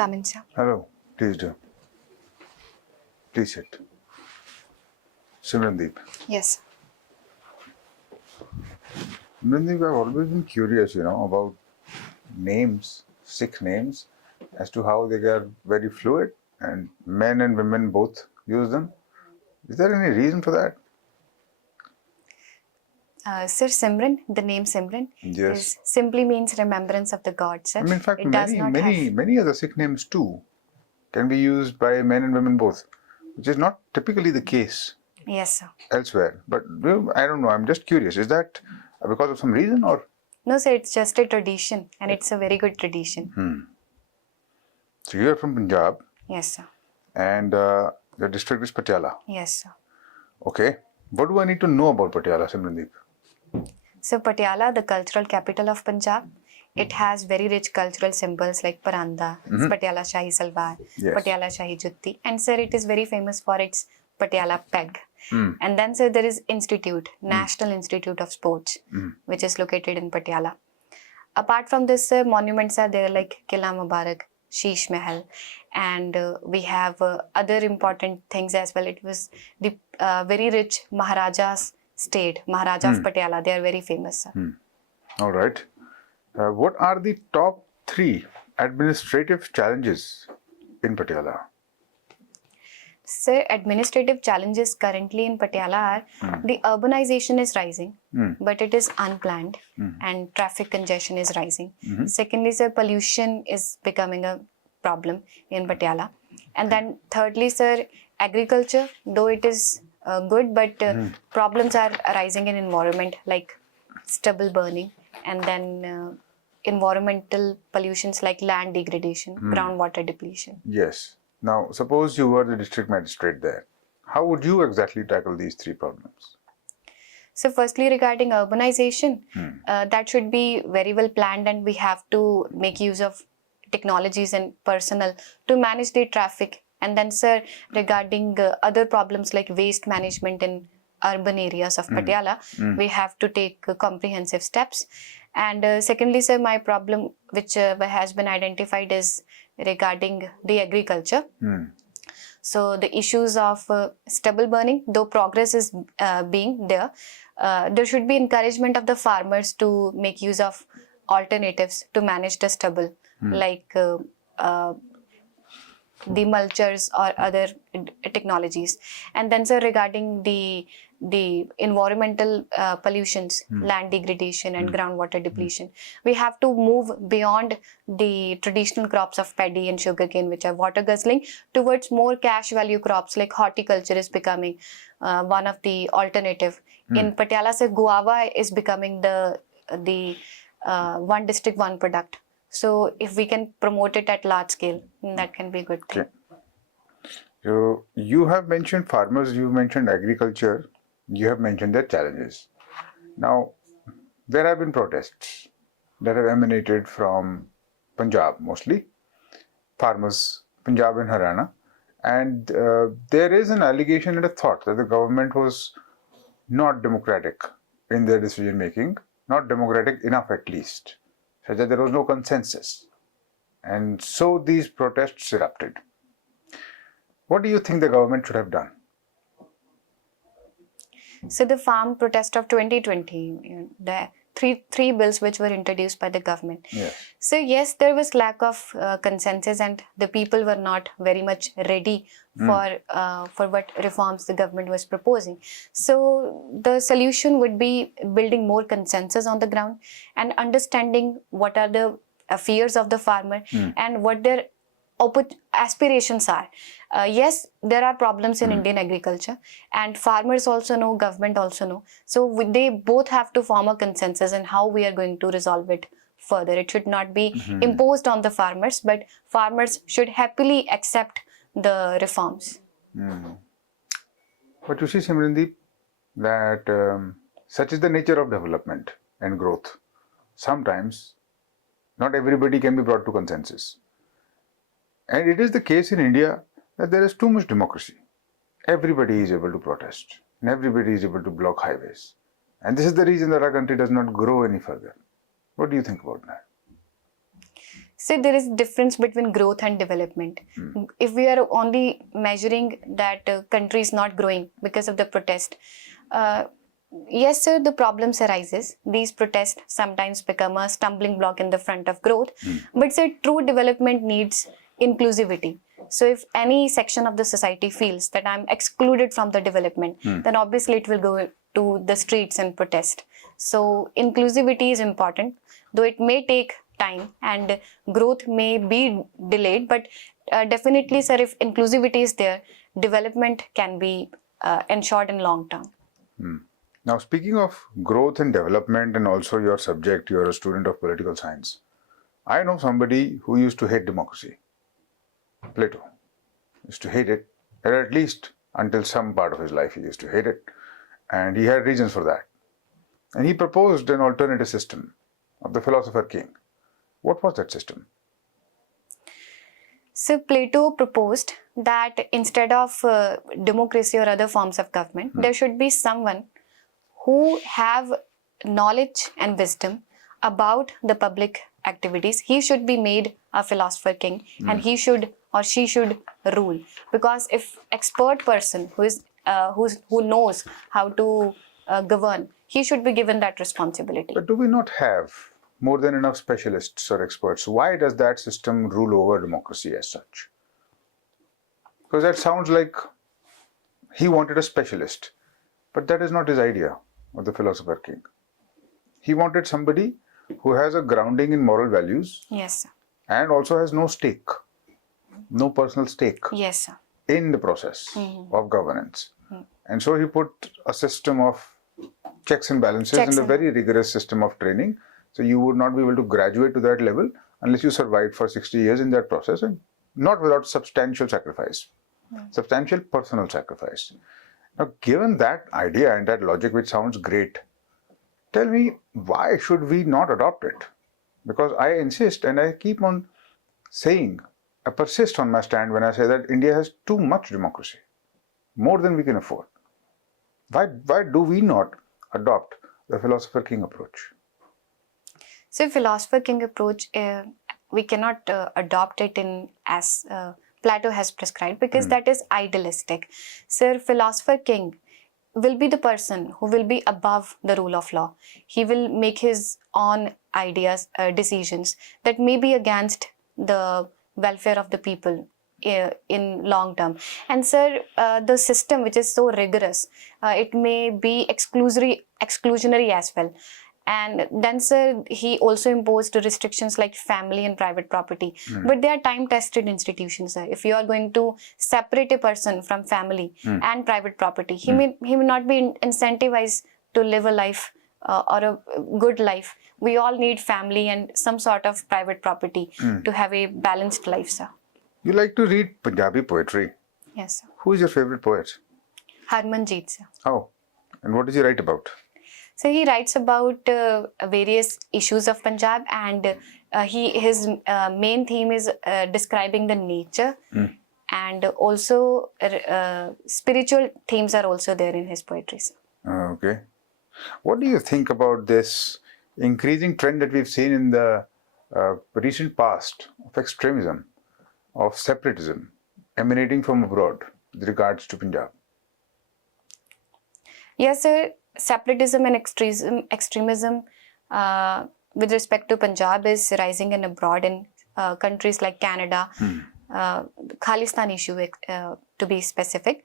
come in, sir? Hello, please do. Please sit. Simrandeep. Yes. Simrandeep, I've always been curious, about names, Sikh names, as to how they are very fluid and men and women both use them. Is there any reason for that? Sir, Simran, the name Simran Yes. simply means remembrance of the God, sir. In fact, It does not have... many other Sikh names too can be used by men and women both, which is not typically the case Yes, sir. elsewhere. But I don't know, I'm just curious. Is that because of some reason or? No, sir, it's just a tradition and it's a very good tradition. So you are from Punjab Yes, sir. and the district is Patiala. Yes, sir. Okay. What do I need to know about Patiala, Simrandeep? So Patiala, the cultural capital of Punjab, it has very rich cultural symbols like Paranda, Patiala Shahi Salwar, Yes. Patiala Shahi Jutti, and sir, it is very famous for its Patiala peg. And then sir, there is Institute, National Institute of Sports, which is located in Patiala. Apart from this, sir, monuments are there like Qila Mubarak, Sheesh Mahal, and we have other important things as well. It was the very rich Maharaja's state, Maharaja of Patiala. They are very famous, sir. All right. What are the top 3 administrative challenges in Patiala? Sir, administrative challenges currently in Patiala are the urbanization is rising, but it is unplanned and traffic congestion is rising. Secondly, sir, pollution is becoming a problem in Patiala. And then thirdly, sir, agriculture, though it is good, but problems are arising in environment like stubble burning and then environmental pollutions like land degradation, groundwater depletion. Yes. Now, suppose you were the district magistrate there. How would you exactly tackle these 3 problems? So firstly, regarding urbanization, that should be very well planned and we have to make use of technologies and personnel to manage the traffic. And then, sir, regarding other problems like waste management in urban areas of Patiala, we have to take comprehensive steps. And secondly, sir, my problem which has been identified is regarding the agriculture. So the issues of stubble burning, though progress is being there, there should be encouragement of the farmers to make use of alternatives to manage the stubble, like the mulchers or other technologies. And then, sir, regarding the environmental pollutions, land degradation and groundwater depletion, we have to move beyond the traditional crops of paddy and sugarcane, which are water guzzling, towards more cash value crops like horticulture is becoming one of the alternative. In Patiala, sir, guava is becoming the one district, one product. So if we can promote it at large scale, that can be a good thing. Okay. So you have mentioned farmers, you mentioned agriculture, you have mentioned their challenges. Now, there have been protests that have emanated from Punjab mostly, farmers, Punjab and Haryana, and there is an allegation and a thought that the government was not democratic in their decision making, not democratic enough at least, such that there was no consensus. And so these protests erupted. What do you think the government should have done? So the farm protest of 2020, the three bills which were introduced by the government. Yes. So yes, there was lack of consensus and the people were not very much ready for what reforms the government was proposing. So the solution would be building more consensus on the ground and understanding what are the fears of the farmer and what their aspirations are. Yes, there are problems in Indian agriculture and farmers also know, government also know. So they both have to form a consensus on how we are going to resolve it further. It should not be imposed on the farmers, but farmers should happily accept the reforms. But you see, Simrandeep, that such is the nature of development and growth. Sometimes not everybody can be brought to consensus. And it is the case in India that there is too much democracy. Everybody is able to protest and everybody is able to block highways. And this is the reason that our country does not grow any further. What do you think about that? So there is difference between growth and development. If we are only measuring that country is not growing because of the protest, yes, sir, the problems arises. These protests sometimes become a stumbling block in the front of growth. But sir, true development needs inclusivity. So if any section of the society feels that I'm excluded from the development, then obviously it will go to the streets and protest. So inclusivity is important, though it may take time and growth may be delayed, but definitely, sir, if inclusivity is there, development can be ensured in long term. Now, speaking of growth and development, and also your subject, you're a student of political science. I know somebody who used to hate democracy. Plato used to hate it, or at least until some part of his life he used to hate it. And he had reasons for that. And he proposed an alternative system of the philosopher king. What was that system? So Plato proposed that instead of democracy or other forms of government, there should be someone who have knowledge and wisdom about the public activities. He should be made a philosopher king, and he should or she should rule. Because if expert person who knows how to govern, he should be given that responsibility. But do we not have more than enough specialists or experts? Why does that system rule over democracy as such? Because that sounds like he wanted a specialist, but that is not his idea of the philosopher king. He wanted somebody who has a grounding in moral values. Yes, sir. And also has no stake, no personal stake. Yes, sir. In the process of governance. And so he put a system of checks and balances and a very rigorous system of training. So you would not be able to graduate to that level unless you survived for 60 years in that process, and not without substantial sacrifice, substantial personal sacrifice. Now, given that idea and that logic, which sounds great, tell me, why should we not adopt it? Because I insist, and I keep on saying, I persist on my stand when I say that India has too much democracy, more than we can afford. Why do we not adopt the philosopher king approach? So philosopher king approach, we cannot adopt it in as Plato has prescribed, because that is idealistic. Sir, philosopher king will be the person who will be above the rule of law. He will make his own ideas, decisions that may be against the welfare of the people in long term. And sir, the system which is so rigorous, it may be exclusionary as well. And then, sir, he also imposed restrictions like family and private property. But they are time-tested institutions, sir. If you are going to separate a person from family and private property, he may not be incentivized to live a life or a good life. We all need family and some sort of private property to have a balanced life, sir. You like to read Punjabi poetry. Yes, sir. Who is your favorite poet? Harmanjeet, sir. Oh, and what does he write about? So he writes about various issues of Punjab, and his main theme is describing the nature, and also spiritual themes are also there in his poetry. Okay. What do you think about this increasing trend that we've seen in the recent past of extremism, of separatism emanating from abroad with regards to Punjab? Yes, sir. Separatism and extremism with respect to Punjab is rising in abroad in countries like Canada, Khalistan issue to be specific.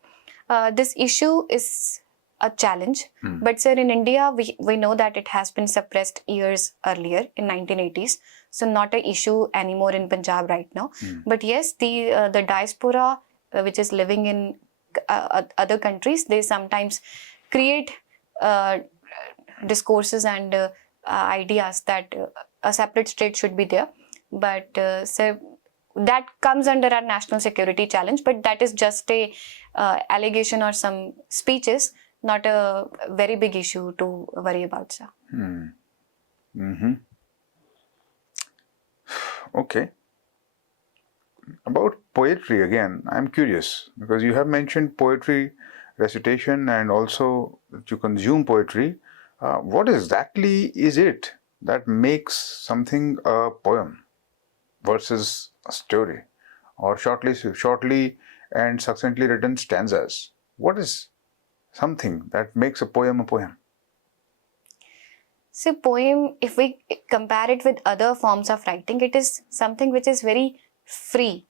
This issue is a challenge, but sir, in India we know that it has been suppressed years earlier in 1980s, so not an issue anymore in Punjab right now. But yes, the diaspora which is living in other countries, they sometimes create discourses and ideas that a separate state should be there, but so that comes under our national security challenge. But that is just a allegation or some speeches, not a very big issue to worry about, sir. Okay. About poetry again, I'm curious, because you have mentioned poetry recitation and also that you consume poetry. What exactly is it that makes something a poem? versus a story, or shortly and succinctly written stanzas? What is something that makes a poem a poem? So poem, if we compare it with other forms of writing, it is something which is very free.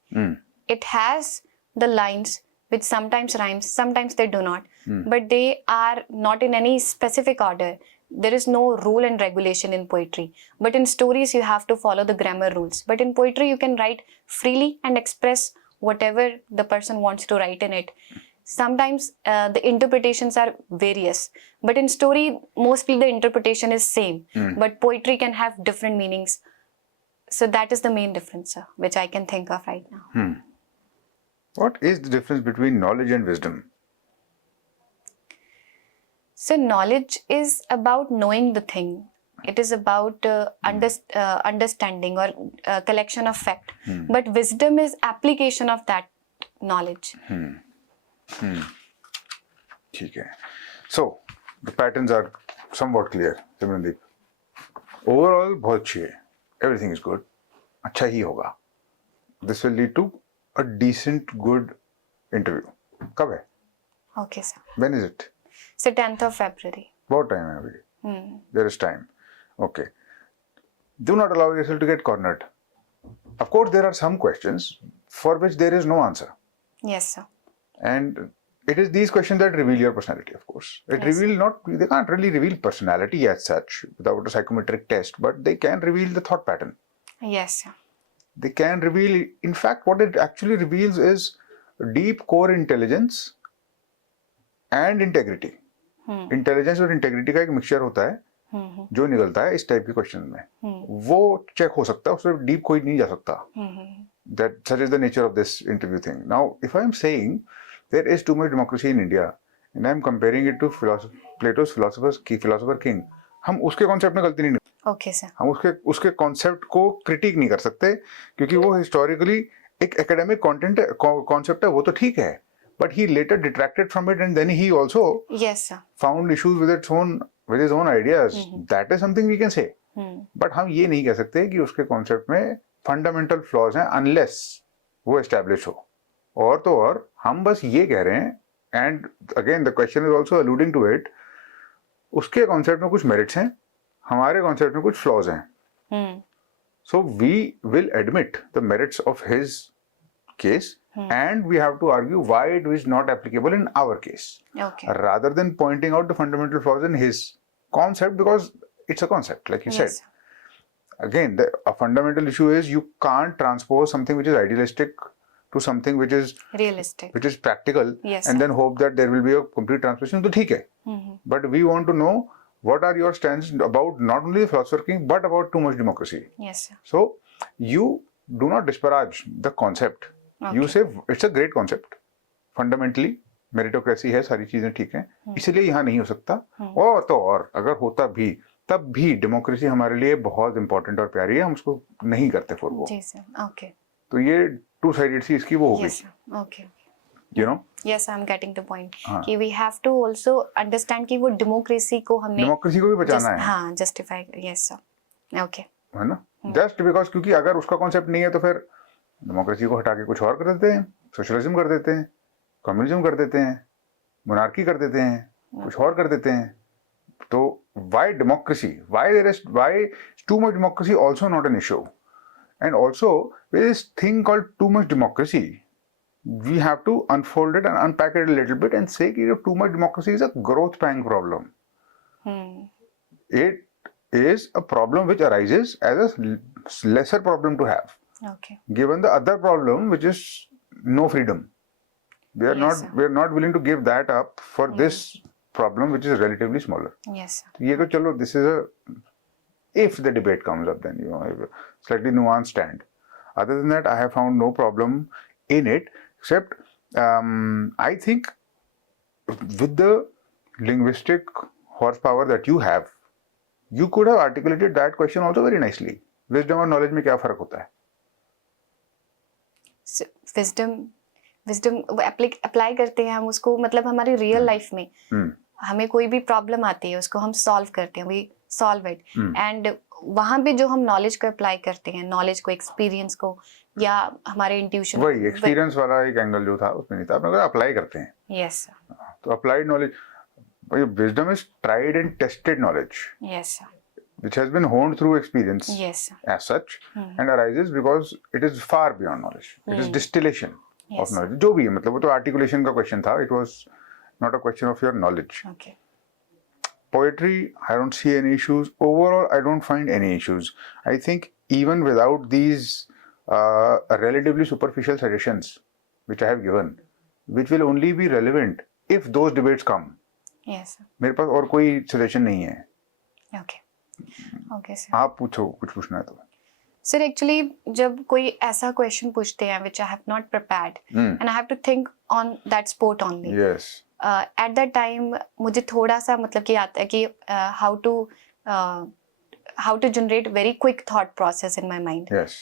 It has the lines which sometimes rhymes, sometimes they do not, but they are not in any specific order. There is no rule and regulation in poetry, but in stories you have to follow the grammar rules. But in poetry you can write freely and express whatever the person wants to write in it. Sometimes the interpretations are various, but in story mostly the interpretation is same, but poetry can have different meanings. So that is the main difference, sir, which I can think of right now. What is the difference between knowledge and wisdom? So knowledge is about knowing the thing. It is about understanding or collection of fact. But wisdom is application of that knowledge. ठीक है. So the patterns are somewhat clear, Simrandeep. Overall बहुत अच्छी है. Everything is good. अच्छा ही होगा. This will lead to a decent, good interview. कब है? Okay, sir. When is it? So 10th of February. बहुत time है अभी. There is time. Okay. Do not allow yourself to get cornered. Of course, there are some questions for which there is no answer. Yes, sir. And it is these questions that reveal your personality, of course. They can't really reveal personality as such without a psychometric test, but they can reveal the thought pattern. Yes, sir. They can reveal, in fact, what it actually reveals is deep core intelligence and integrity. Intelligence और integrity का एक mixture होता है जो निकलता है इस type के क्वेश्चन में. वो चेक हो सकता है, उससे डीप कोई नहीं जा सकता. That such is the nature of this interview thing. Now, if I am saying there is too much democracy in India and I am comparing it to Plato's philosopher king, हम उसके concept में गलती नहीं. Okay, sir. हम उसके concept को critic नहीं कर सकते क्योंकि वो हिस्टोरिकली एक एकेडमिक कॉन्सेप्ट है, वो तो ठीक है, but he later detracted from it and then he also Yes, sir. found issues with his own ideas. That is something we can say. But हम ये नहीं कह सकते कि उसके कॉन्सेप्ट में फंडामेंटल फ्लॉज हैं unless वो एस्टैब्लिश हो. और तो और हम बस ये कह रहे हैं, and again the question is also alluding to it, उसके कॉन्सेप्ट में कुछ मेरिट्स हैं, हमारे कॉन्सेप्ट में कुछ फ्लॉज हैं. So we will admit the merits of his case and we have to argue why it is not applicable in our case. Okay. Rather than pointing out the fundamental flaws in his concept, because it's a concept, like you Yes. said. Again, a fundamental issue is you can't transpose something which is idealistic to something which is Realistic. which is practical, Yes, and sir. then hope that there will be a complete transposition. So, ठीक है. But we want to know what are your stands about not only the philosopher king but about too much democracy. Yes, sir. So you do not disparage the concept. Okay. You say it's a great concept. Fundamentally meritocracy है, सारी चीजें ठीक हैं, इसलिए यहाँ नहीं हो सकता. और तो और अगर होता भी तब भी डेमोक्रेसी हमारे लिए बहुत इंपॉर्टेंट और प्यारी है, हम उसको नहीं करते फॉर वो. जी सर. Okay. तो ये टू साइडेड सी इसकी वो हो Yes, गई. sir. Okay. You know, Yes, I'm getting the point. हाँ. कि we have to also understand कि वो डेमोक्रेसी को हमने डेमोक्रेसी को भी बचाना है. हाँ, justify. Yes, sir. Okay. है ना, जस्ट बिकॉज, क्योंकि अगर उसका कॉन्सेप्ट नहीं है तो फिर डेमोक्रेसी को हटा के कुछ और कर देते हैं, सोशलिज्म कर देते हैं, कम्युनिज्म कर देते हैं, मोनार्की कर देते हैं, कुछ और कर देते हैं. तो why democracy, why too much democracy also not an issue. And also with this thing called too much democracy, we have to unfold it and unpack it a little bit and say कि too much democracy is a growth pang problem. It is a problem which arises as a lesser problem to have. Okay. Given the other problem, which is no freedom, we are Yes, sir. not willing to give that up for this problem, which is relatively smaller. Yes, sir. ये तो चलो, this is a, if the debate comes up, then slightly nuanced stand. Other than that, I have found no problem in it, except I think with the linguistic horsepower that you have, you could have articulated that question also very nicely. Wisdom और knowledge में क्या फर्क होता है? So, wisdom apply करते हैं हम उसको, मतलब हमारी रियल लाइफ में हमें कोई भी प्रॉब्लम आती है उसको हम सॉल्व करते हैं, वी सॉल्व इट, एंड वहाँ पे जो हम नॉलेज को अप्लाई करते हैं, नॉलेज को, एक्सपीरियंस को, या हमारे इंट्यूशन, वही एक्सपीरियंस वाला एक एंगल जो था उसमें नहीं था, आपने कहा अप्लाई करते हैं. यस तो applied knowledge, wisdom is tried and tested knowledge, yes which has been honed through experience yes as such, and arises because it is far beyond knowledge. It is distillation of knowledge. जो भी है, मतलब वो तो articulation का question था. It was not a question of your knowledge. Okay Poetry, I don't see any issues. Overall, I don't find any issues. I think even without these relatively superficial suggestions which I have given, which will only be relevant if those debates come. Yes मेरे पास और कोई suggestion नहीं है. Okay okay sir. आप पूछो, कुछ पूछना है तो. सर एक्चुअली जब कोई ऐसा क्वेश्चन पूछते हैं which I have not prepared and I have to think on that spot only, Yes. At that time मुझे थोड़ा सा मतलब कि आता है कि how to generate very quick thought process in my mind, Yes.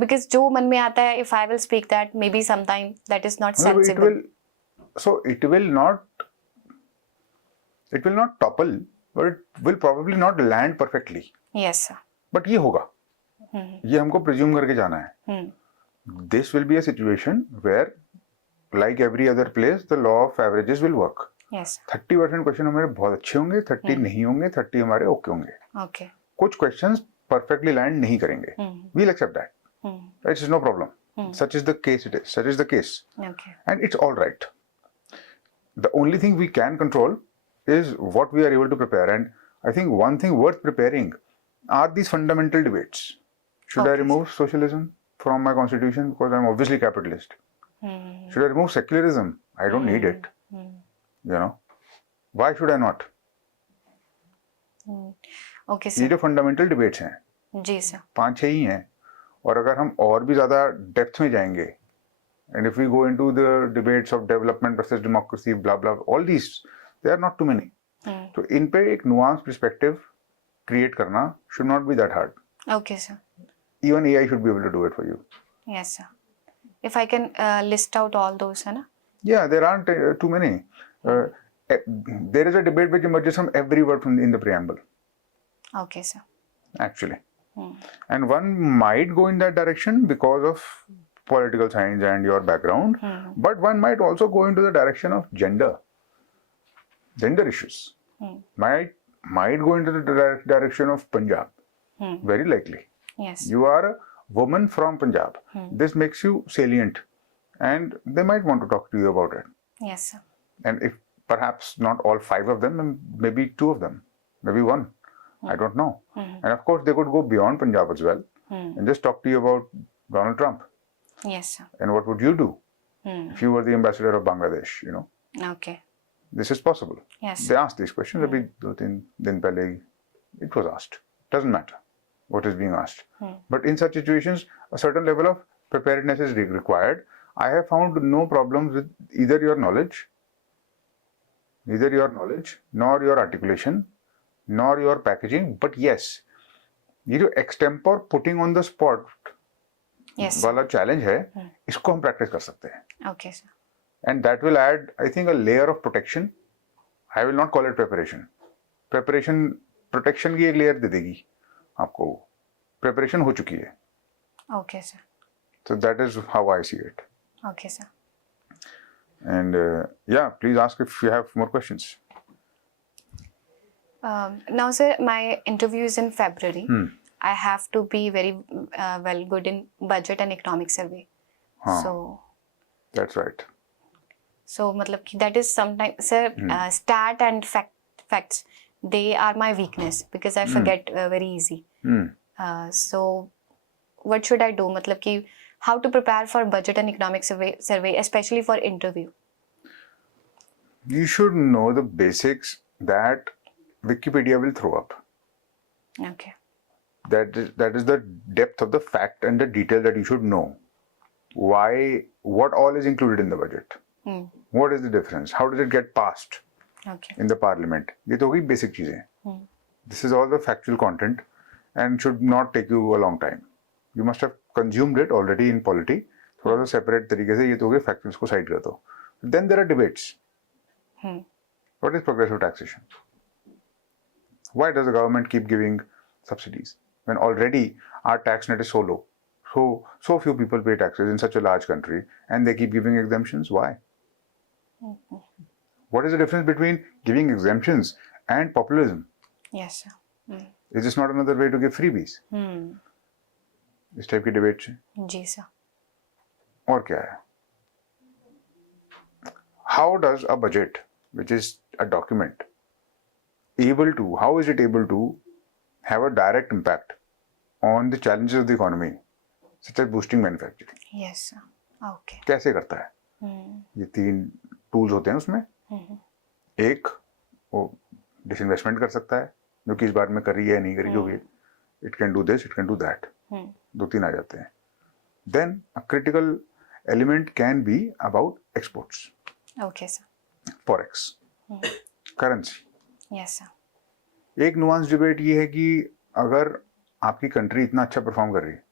Because जो मन में आता है, if I will speak that, may be sometime that is not It sensible. will, so it will not topple, but it will probably not land perfectly. Yes sir. But ये होगा. ये हमको presume करके जाना है. This will be a situation where, like every other place, the law of averages will work. Yes 30% question हमारे बहुत अच्छे होंगे, 30 नहीं होंगे, 30 हमारे ओके होंगे. ओके कुछ क्वेश्चंस परफेक्टली लैंड नहीं करेंगे. We'll accept that. It's no problem. Such is the case. It is. Such is the case. Okay And it's all right. The only thing we can control is what we are able to prepare. And I think one thing worth preparing are these fundamental debates. Should I Okay. remove socialism from my constitution because I'm obviously capitalist? Should I remove secularism? I don't need it. You know, why should I not? Okay ये sir. जो fundamental debates हैं, जी sir. 5-6 ही हैं. और अगर हम और भी ज़्यादा डेप्थ में जाएंगे, and if we go into the debates of development versus democracy, blah blah, all these, they are not too many. तो इन पे एक nuanced perspective create करना should not be that hard. Okay sir. Even AI should be able to do it for you. Yes sir. If I can list out all those, है ना? Yeah, there aren't too many. There is a debate which emerges from every word from in the preamble, okay sir. actually. And one might go in that direction because of political science and your background, but one might also go into the direction of gender issues. Might go into the direction of Punjab, very likely. Yes You are a woman from Punjab. This makes you salient, and they might want to talk to you about it. Yes sir. And if perhaps not all 5 of them, maybe 2 of them, maybe 1, I don't know. And of course, they could go beyond Punjab as well and just talk to you about Donald Trump. Yes sir. And what would you do if you were the ambassador of Bangladesh? You know, okay. this is possible. Yes They asked these questions. अभी 2-3 दिन पहले it was asked. Doesn't matter what is being asked. But in such situations, a certain level of preparedness is required. I have found no problems with either your knowledge, nor your articulation, nor your packaging. But yes, ये जो extempore putting on the spot yes वाला challenge है, इसको हम practice कर सकते हैं. Okay sir. And that will add, I think, a layer of protection. I will not call it preparation. Protection की एक layer दे देगी आपको. Preparation हो चुकी है. Okay sir. So that is how I see it. Okay sir. And yeah, please ask if you have more questions. Now sir, my interview is in February. I have to be very well good in budget and economic survey. हाँ. That's right. So मतलब कि that is sometimes sir, stat and facts, they are my weakness because I forget very easy. So what should I do? मतलब कि how to prepare for budget and economic survey, especially for interview? You should know the basics that Wikipedia will throw up. Okay. That is the depth of the fact and the detail that you should know. Why, what all is included in the budget? What is the difference? How does it get passed Okay. in the parliament? ये तो होगी basic चीजें. This is all the factual content and should not take you a long time. You must have consumed it already in polity. थोड़ा सा separate तरीके से ये तो हो गए factuals को side कर दो. Then there are debates. What is progressive taxation? Why does the government keep giving subsidies? when already our tax net is so low? So few people pay taxes in such a large country, and they keep giving exemptions. Why? What is the difference between giving exemptions and populism? Yes, sir. Is this not another way to give freebies? इस type की debate से जी sir. और क्या है? How does a budget, which is a document, how is it able to have a direct impact on the challenges of the economy, such as boosting manufacturing? Yes, sir. Okay. कैसे करता है? ये 3 tools होते हैं उसमें. एक वो disinvestment कर सकता है, जो कि इस बार में कर रही है नहीं करी होगी. It can do this, it can do that. 2-3 आ जाते हैं. Then a critical element can be about exports. Okay, sir. Forex, currency. Yes, sir. एक नुआंस डिबेट ये है कि अगर आपकी कंट्री इतना अच्छा परफॉर्म कर रही है,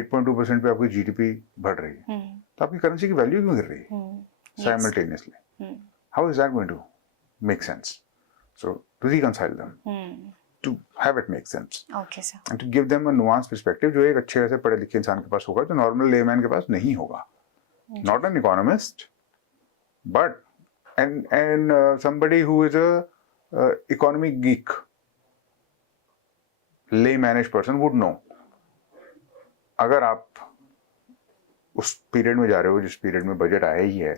8.2% पे आपकी जीडीपी बढ़ रही है, तो आपकी करेंसी की वैल्यू क्यों गिर रही है simultaneously? How is that going to make sense? So to reconcile them, to have it make sense, Okay, sir. And to give them a nuance perspective जो एक अच्छे से पढ़े लिखे इंसान के पास होगा, जो नॉर्मल लेमैन के पास नहीं होगा. Not an economist, but and somebody who is a economic geek, laymannish person would know. अगर आप उस पीरियड में जा रहे हो जिस पीरियड में बजट आया ही है,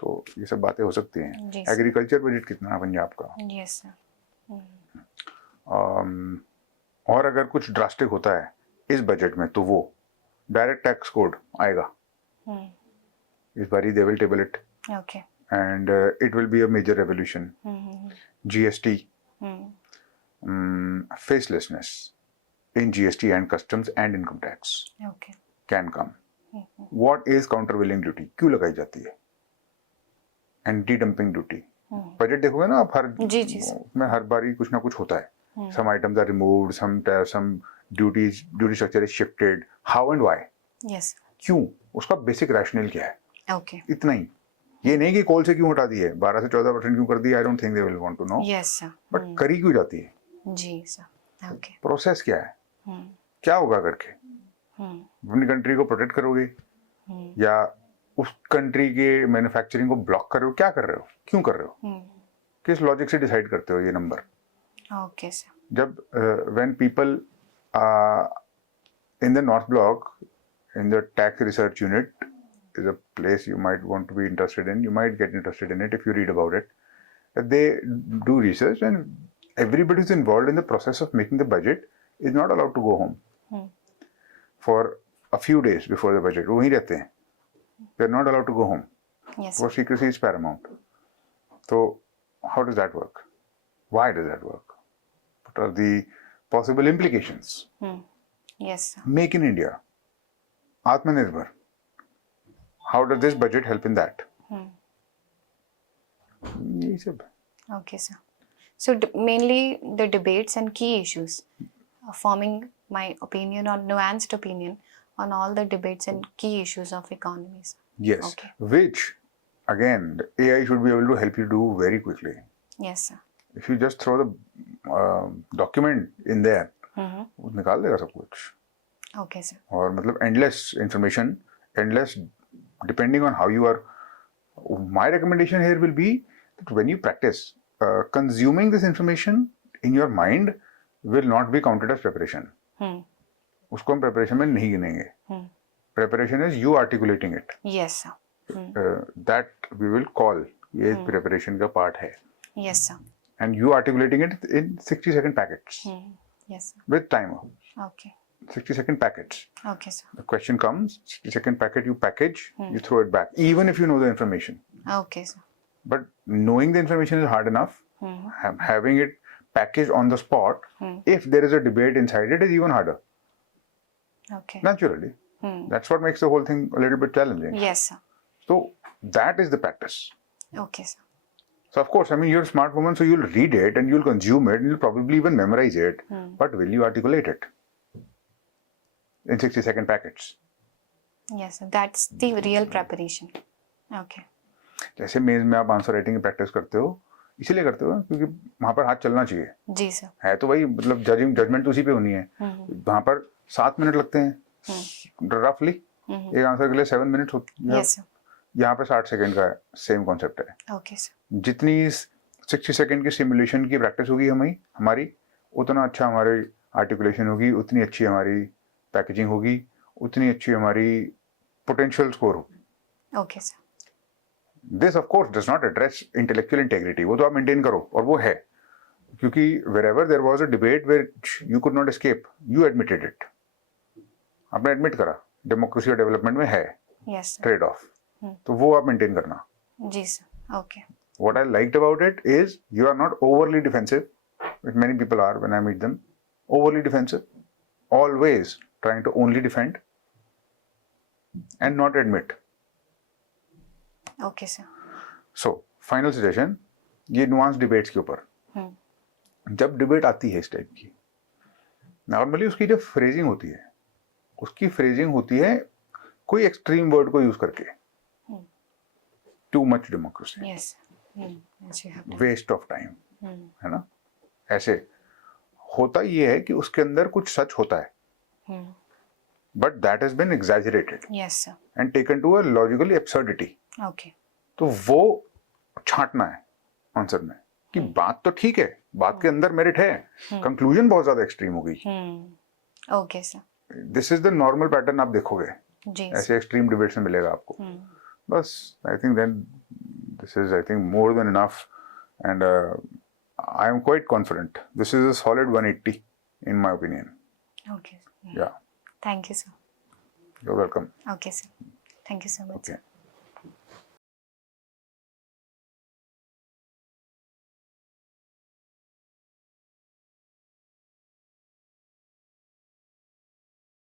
तो ये सब बातें हो सकती हैं. एग्रीकल्चर बजट कितना है पंजाब का? Yes, sir. और अगर कुछ ड्रास्टिक होता है इस बजट में, तो वो डायरेक्ट टैक्स कोड आएगा. इस बारी they will table it. Okay. And it will be a major revolution. GST, facelessness in GST and customs and income tax Okay. can come. What is countervailing duty? क्यों लगाई जाती है? Anti-dumping duty. Budget देखोगे ना आप, में हर बारी कुछ ना कुछ होता है. Some items are removed, some duty structure is shifted. How and why? Yes. क्यों? उसका बेसिक रैशनल क्या है? Okay. इतना ही. ये नहीं कि कोल से क्यों हटा दी है, 12 से 14% क्यों कर दी, I don't think they will want to know. Yes, sir. But करी क्यों जाती है? जी सर. Okay. प्रोसेस क्या है? क्या होगा करके? अपनी कंट्री को प्रोटेक्ट करोगे या उस कंट्री के मैन्युफैक्चरिंग को ब्लॉक कर रहे हो? क्या कर रहे हो? क्यों कर रहे हो? किस लॉजिक से डिसाइड करते हो ये नंबर? Okay, sir. जब when people in the north block, in the tax research unit is a place you might want to be interested in. You might get interested in it if you read about it. They do research, and everybody who's involved in the process of making the budget is not allowed to go home for a few days before the budget. वो वहीं रहते हैं. They're not allowed to go home. Yes. For secrecy is paramount. So how does that work? Why does that work? What are the possible implications? Yes, sir. Make in India, Atmanirbhar. How does this budget help in that? यही सब. Okay, sir. So mainly the debates and key issues, forming my opinion or nuanced opinion on all the debates and key issues of economies. Yes. Okay. Which, again, the AI should be able to help you do very quickly. Yes, sir. If you just throw the document in there, वो निकाल देगा सब कुछ. Okay, sir. और मतलब endless information, endless, depending on how you are. My recommendation here will be that when you practice, consuming this information in your mind will not be counted as preparation. उसको हम preparation में नहीं गिनेंगे. Preparation is you articulating it. Yes, sir. That we will call ये preparation का part है. Yes, sir. And you articulating it in 60-second packets. Yes, sir. With timer. Okay. 60-second packets. Okay, sir. The question comes, 60-second packet you package, you throw it back, even if you know the information. Okay, sir. But knowing the information is hard enough. Having it packaged on the spot, if there is a debate inside it, is even harder. Okay. Naturally. That's what makes the whole thing a little bit challenging. Yes, sir. So that is the practice. Okay, sir. So of course, I mean, you're a smart woman, so you'll read it and you'll consume it and you'll probably even memorize it. But will you articulate it in 60-second packets? Yes, sir. That's the real preparation. Okay. जैसे मेज में आप answer writing की practice करते हो, इसीलिए करते हो क्योंकि वहां पर हाथ चलना चाहिए। जी सर। है तो वही, मतलब जजमेंट उसी पे होनी है। वहां पर 7 मिनट लगते हैं रफली, एक आंसर के लिए 7 मिनट होते हैं। Yes sir. यहाँ पे 60 सेकंड का सेम कॉन्सेप्ट है। Okay sir. जितनी 60 सेकंड की सिमुलेशन की प्रैक्टिस होगी हमारी, उतना अच्छा हमारी आर्टिकुलेशन होगी, उतनी अच्छी हमारी पैकेजिंग होगी, उतनी अच्छी हमारी पोटेंशियल स्कोर होगी। Okay sir. This of course does not address intellectual integrity, वो तो आप मेंटेन करो, और वो है, क्योंकि wherever there was a debate which you could not escape, you admitted it. आपने एडमिट करा डेमोक्रेसी और डेवलपमेंट में है यस सर। ट्रेड ऑफ, तो वो आप मेंटेन करना। जी sir. Okay. What I liked about it is you are not overly defensive, which many people are when I meet them. Overly defensive, always trying to only defend and not admit. Okay sir. So, final suggestion, ये nuanced debates के ऊपर, जब debate आती है इस type की, normally उसकी जो फ्रेजिंग होती है, उसकी फ्रेजिंग होती है कोई एक्सट्रीम वर्ड को यूज करके, too much democracy, yes. Waste of time, है ना, ऐसे होता ये है कि उसके अंदर कुछ सच होता है, but that has been exaggerated yes sir. And taken to a logically absurdity. Okay. तो वो छांटना है आंसर में कि बात तो ठीक है, बात के अंदर मेरिट है, कंक्लूजन बहुत ज्यादा एक्सट्रीम हो गई। Okay sir. This is the normal pattern आप देखोगे, जी ऐसे एक्सट्रीम डिबेट्स में मिलेगा आपको। बस I think then this is I think more than enough, and I am quite confident this is a solid 180 in my opinion. Okay. Yeah thank you sir. You are welcome. Okay sir. Thank you so much. Okay.